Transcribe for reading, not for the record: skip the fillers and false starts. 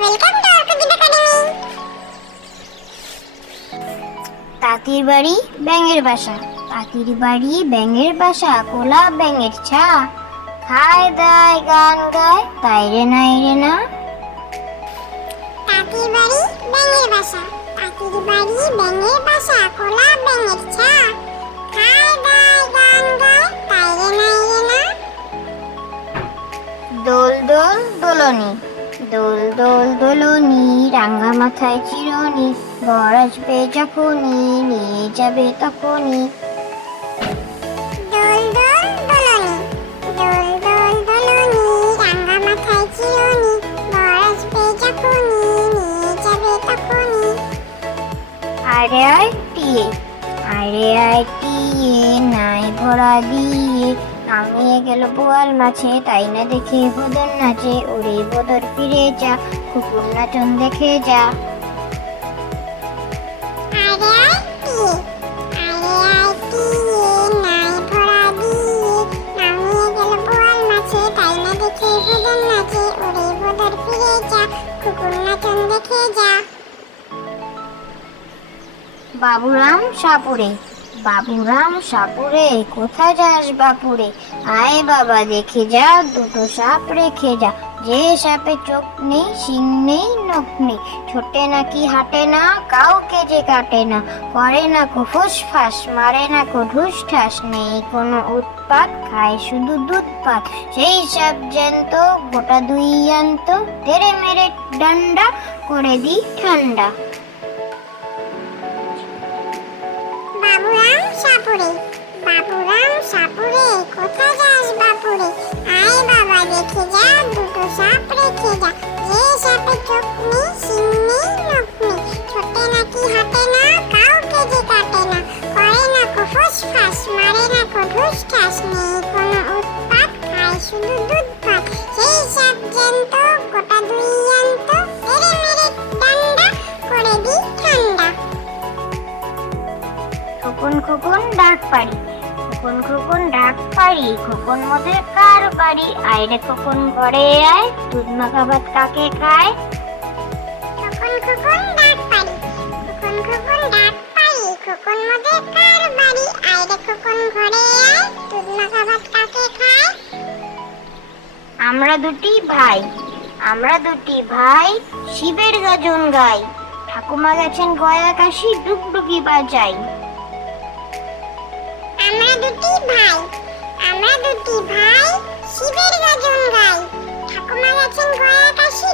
Welcome to Arkajit academy. তাঁতির বাড়ি ব্যাঙের বাসা, তাঁতির বাড়ি ব্যাঙের বাসা, কোলা ব্যাঙের ছা, খায় দায় গান গায় তাই রে নাই রে না। তাঁতির বাড়ি ব্যাঙের বাসা, তাঁতির বাড়ি ব্যাঙের বাসা, কোলা ব্যাঙের ছা, খায় দায় গান গায় তাই রে নাই রে না। দোল দোল দোলনি, দোল দোল দোলনি, রাঙা মাথায় চিরুনি, বর আসবে যখনই নিয়ে যাবে তখনই। দোল দোল দোলনি, দোল দোল দোলনি, রাঙা মাথায় চিরুনি, বর আসবে যখনই নিয়ে যাবে তখনই। আরে আয় টিয়ে, আরে আয় টিয়ে, নাই ভরা দিয়ে, নামিয়ে গেল বোয়াল মাছে, তাই না দেখে বদর নাচে, ওরে বদর ফিরে যা, কুকুর নাচন দেখে যা। আরে আয় টিয়ে, আরে আয় টিয়ে, নাই ভরা দিয়ে, নামিয়ে গেল বোয়াল মাছে, তাই না দেখে বদর নাচে, ওরে বদর ফিরে যা, কুকুর নাচন দেখে যা। বাবুরাম সাপুরে, বাবুরাম সাপুরে, কোথায় যাস বাপুরে, আয় বাবা দেখে যা, দুটো সাপ রেখে যা, যে সাপে চোখ নেই শিং নেই নখ নেই, ছোটে নাকি হাঁটে না, কাউকে যে কাটে না, করে না কো ফুসফাস, মারে না কো ঢুস ঠাস, নেই কোনো উৎপাত, খায় শুধু দুধ পাত, সেই সাপ জ্যান্ত গোটা দুই আন্ত, তেরে মেরে ডান্ডা করে দি ঠান্ডা। বাবুরাম সাপুরে, বাবুরাম সাপুরে, কোথায় যাস বাপুরে, আয় বাবা দেখে যা, দুটো সাপ রেখে যা, যে সাপে চোখ নেই শিং নেই নখ নেই, ছোটে নাকি হাঁটে না, কাউকে যে কাটে না, করে না কো ফুসফাস, মারে না কো ঢুস ঠাস, নেই কোনো উৎপাত, খায় শুধু দুধ ভাত, সেই সাপ জ্যান্ত গোটা দুই আন্ত, তেরে মেরে ডান্ডা করে দি ঠান্ডা। খোকন খোকন ডাক পারি, খোকন খোকন ডাক পারি, খোকন মোদের কার বাড়ি, আয় রে খোকন ঘরে আয়, দুধ মাখা ভাত কাকে খায়। খোকন খোকন ডাক পারি, খোকন খোকন ডাক পারি, খোকন মোদের কার বাড়ি, আয় রে খোকন ঘরে আয়, দুধ মাখা ভাত কাকে খায়। আমরা দুটি ভাই, আমরা দুটি ভাই, শিবের গাজন গাই, ঠাকুমা গেছেন গয়া কাশি, ডুগডুগি বাজাই। আমরা দুটি ভাই, আমরা দুটি ভাই, শিবের গাজন গাই, ঠাকুমা গেছেন গয়া কাশি,